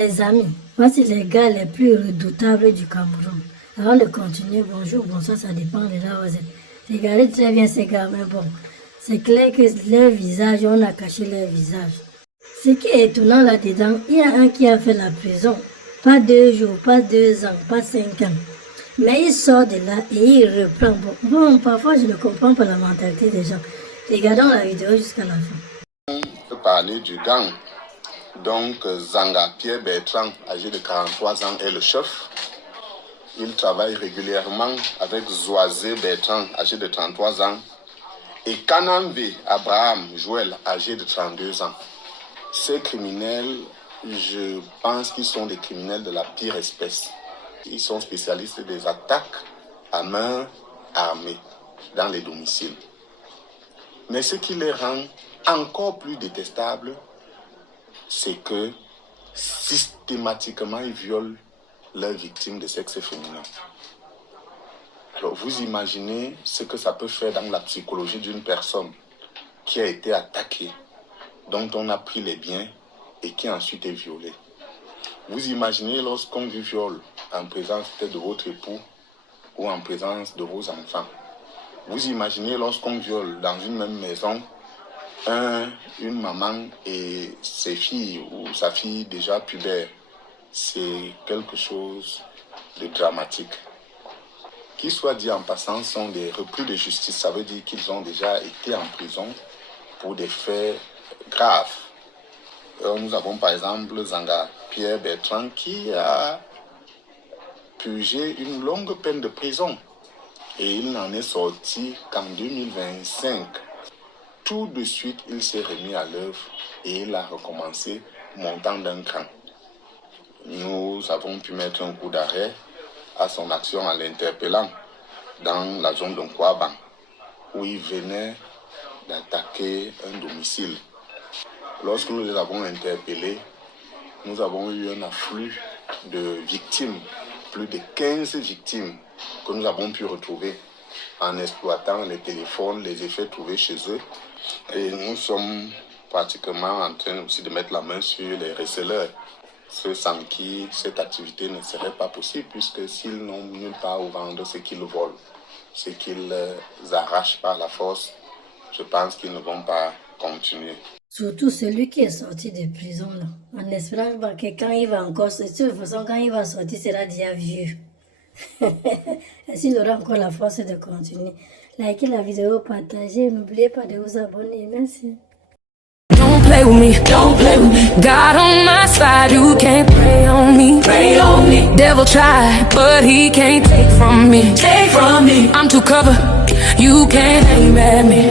Les amis, voici les gars les plus redoutables du Cameroun. Avant de continuer, bonjour, bonsoir, ça dépend de là où vous êtes. Regardez très bien ces gars, mais bon, c'est clair que leur visage, on a caché leur visage. Ce qui est étonnant là-dedans, il y a un qui a fait la prison. Pas 2 jours, pas 2 ans, pas 5 ans. Mais il sort de là et il reprend. Bon, parfois je ne comprends pas la mentalité des gens. Regardons la vidéo jusqu'à la fin. On peut parler du gang. Donc, Zanga Pierre Bertrand, âgé de 43 ans, est le chef. Il travaille régulièrement avec Zoisé Bertrand, âgé de 33 ans, et Kanamve Abraham Joël, âgé de 32 ans. Ces criminels, je pense qu'ils sont des criminels de la pire espèce. Ils sont spécialistes des attaques à main armée dans les domiciles. Mais ce qui les rend encore plus détestables, c'est que systématiquement ils violent leurs victimes de sexe féminin. Alors vous imaginez ce que ça peut faire dans la psychologie d'une personne qui a été attaquée, dont on a pris les biens et qui ensuite est violée. Vous imaginez lorsqu'on vous viole en présence de votre époux ou en présence de vos enfants. Vous imaginez lorsqu'on viole dans une même maison une maman et ses filles ou sa fille déjà pubère. C'est quelque chose de dramatique. Qu'il soit dit en passant, sont des repris de justice. Ça veut dire qu'ils ont déjà été en prison pour des faits graves. Nous avons par exemple Zanga Pierre Bertrand qui a purgé une longue peine de prison. Et il n'en est sorti qu'en 2025. Tout de suite, il s'est remis à l'œuvre et il a recommencé montant d'un cran. Nous avons pu mettre un coup d'arrêt à son action en l'interpellant dans la zone de Nkwaban, où il venait d'attaquer un domicile. Lorsque nous les avons interpellés, nous avons eu un afflux de victimes, plus de 15 victimes que nous avons pu retrouver en exploitant les téléphones, les effets trouvés chez eux. Et nous sommes pratiquement en train aussi de mettre la main sur les receleurs, ceux sans qui cette activité ne serait pas possible, puisque s'ils n'ont nulle part où vendre ce qu'ils volent, ce qu'ils arrachent par la force, je pense qu'ils ne vont pas continuer. Surtout celui qui est sorti de prison là, en espérant que quand il va encore sortir, de toute façon quand il va sortir, il sera déjà vieux. Et s'il aura encore la force de continuer, likez la vidéo, partagez, n'oubliez pas de vous abonner. Merci. Don't play with me, don't play with me. God on my side, you can't pray on me. Pray on me. Devil try, but he can't take from me. Take from me. I'm too covered, you can't aim at me.